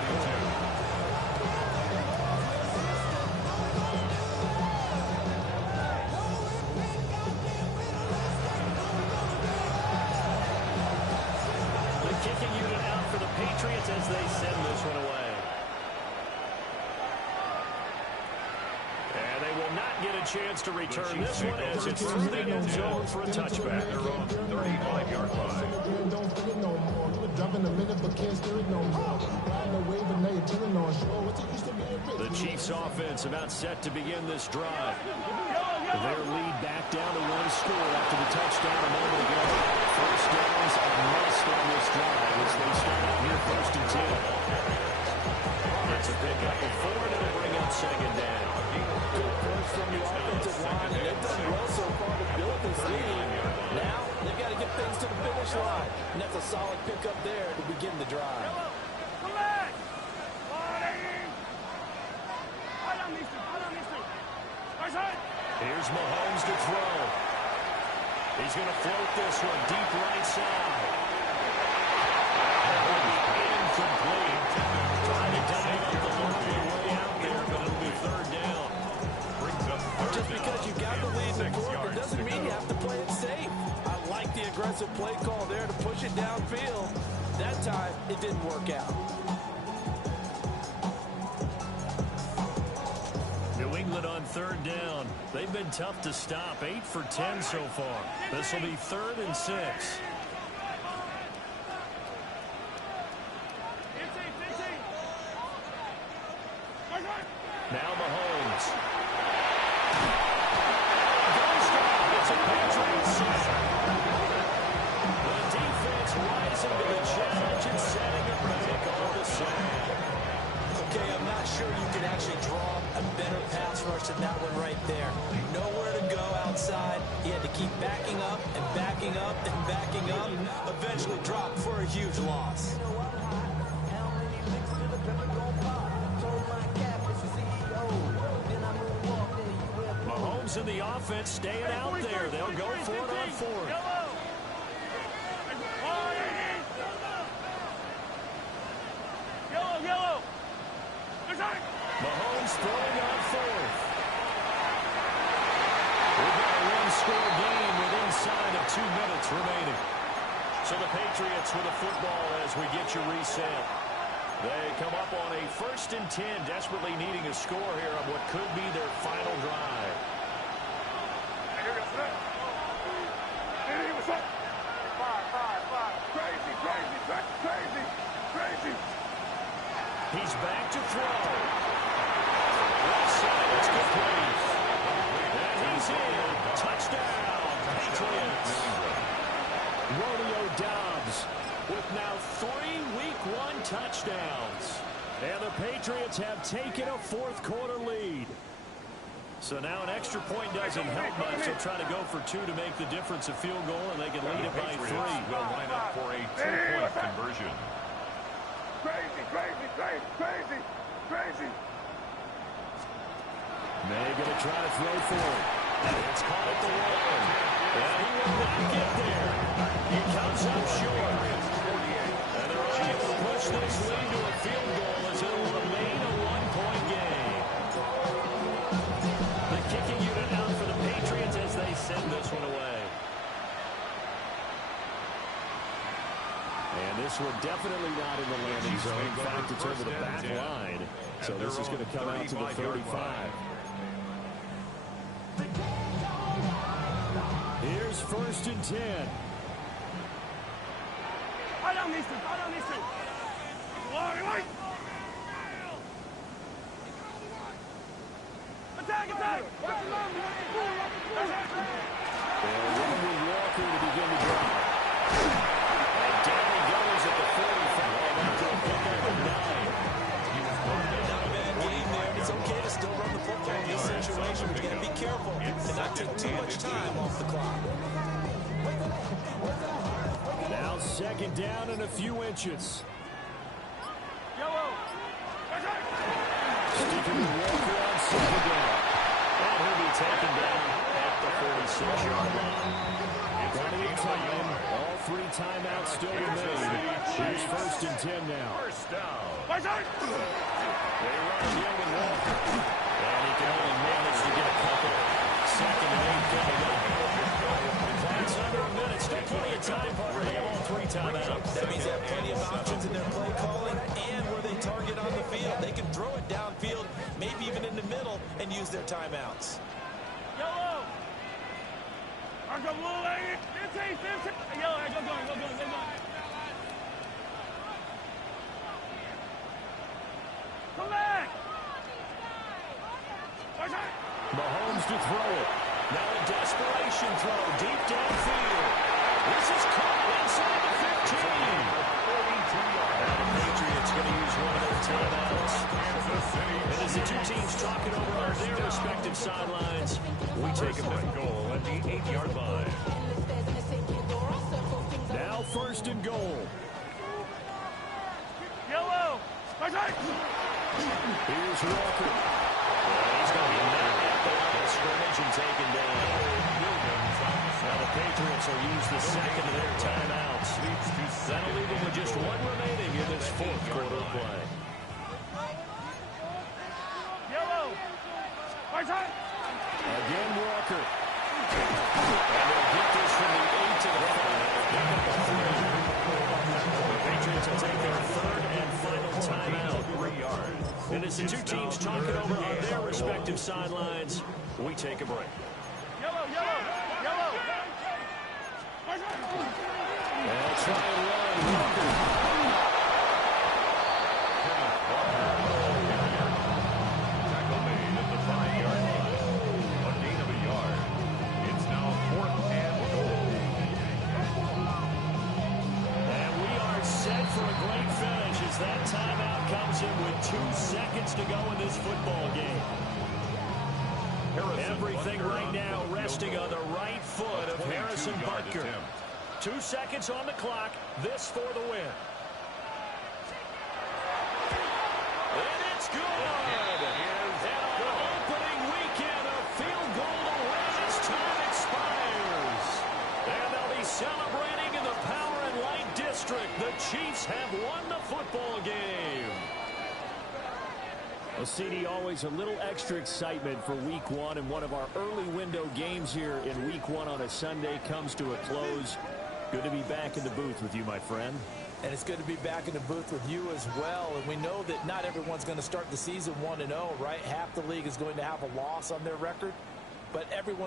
The kicking unit out for the Patriots as they send this one away. And they will not get a chance to return this one as it's through the end zone for a touchback. Their own 35-yard line. The Chiefs offense about set to begin this drive. Their lead back down to 1 score after the touchdown a moment ago. First downs a must on this drive as they start out here first and 10. It's a pickup of 4 and it'll bring up second down. Good push from the offensive line, and they've done well so far to build this lead. Now, they've got to get things to the finish line, and that's a solid pickup there to begin the drive. Come back. Here's Mahomes to throw. He's going to float this one deep right side. Incomplete. Trying to dive up the long way out there, but it'll be third down. Brings up third Just because you got the lead in the fourth, it doesn't mean you have to play it safe. I like the aggressive play call there to push it downfield. That time, it didn't work out. New England on third down. They've been tough to stop. 8 for 10 so far. This will be 3rd and 6. Now Mahomes. It's a Patriots sack. The defense rising to the challenge and setting it back on the sack. Okay, I'm not sure you can actually draw a better pass rush than that one right there. Nowhere to go outside. He had to keep backing up and backing up and backing up. Eventually dropped for a huge loss. Mahomes and the offense staying out there. They'll go for it on 4th. Yellow. Mahomes throwing on 4th. We've got a 1-score game with inside of 2 minutes remaining. So the Patriots with a football as we get you reset. They come up on a 1st and 10, desperately needing a score here on what could be their final drive. He's back to throw. Left side is complete. And he's in. Touchdown, Patriots. Romeo Doubs with now 3 Week 1 touchdowns. And the Patriots have taken a 4th quarter lead. So now an extra point doesn't help much. They'll try to go for 2 to make the difference a field goal, and they can lead it by 3. Will line up for a 2-point conversion. Crazy, crazy, crazy, crazy, crazy. May going to try to throw for it. It's caught at the line. And he will not get there. He comes up short. And they're able to push this lead to a field goal as it will remain a 1-point game. The kicking unit out for the Patriots as they send this one away. And this one definitely not in the landing zone. In fact, it's over the back line. So this is going to come out to the 35. Here's 1st and 10. Attack, attack! And Henry Walker to begin the drive. And down he goes at the 45 after a pickup of 9. Not a bad game there. It's okay to still run the football in this situation. But you got to be careful and not take too much time off the clock. Now 2nd down and a few inches. Sticking with Walker on 2nd down. And he'll be taken down at the 46-yard line. Plenty of time. All 3 timeouts still remain. Here's 1st and 10 now. First down. They run again with Walker. And he can only manage to get a couple. 2nd and 8 coming up. That's under a minute. Still plenty of time, Parker. They have all 3 timeouts. That means they have plenty of options in their play calling and where they target on the field. They can throw it downfield, maybe even in the middle, and use their timeouts. Yellow! Arco blue, 15. Yellow, go going. Come back! Mahomes to throw it. Now a desperation throw deep downfield. This is caught inside the 15. Now the Patriots going to use one of their timeouts. And as the 2 teams talk it over on their respective sidelines, we take a break. Goal at the 8-yard line. Now 1st and goal. Yellow! Here's Walker. He's going to be knocked at the line of scrimmage and taken down. Now the Patriots will use the 2nd of their timeouts. That'll leave them with just 1 remaining in this 4th quarter play. Yellow! Again, Walker. And they'll get this from the 8 to the 5. The Patriots will take their 3rd and final timeout. 3 yards. And as the 2 teams talk it over on their respective sidelines, we take a break. Yellow! They'll try and run. Walker. Tackle made at the 5-yard line. A gain of a yard. It's now 4th and goal. And we are set for a great finish as that timeout comes in with 2 seconds to go in this football game. Everything right now resting on the right foot of Harrison Butker. 2 seconds on the clock. This for the win. And it's good. And an opening weekend, a field goal to win as time expires. And they'll be celebrating in the Power and Light District. The Chiefs have won the football game. Well, CD, always a little extra excitement for Week 1, and one of our early window games here in Week 1 on a Sunday comes to a close. Good to be back in the booth with you, my friend. And it's good to be back in the booth with you as well. And we know that not everyone's going to start the season 1-0, right? Half the league is going to have a loss on their record, but everyone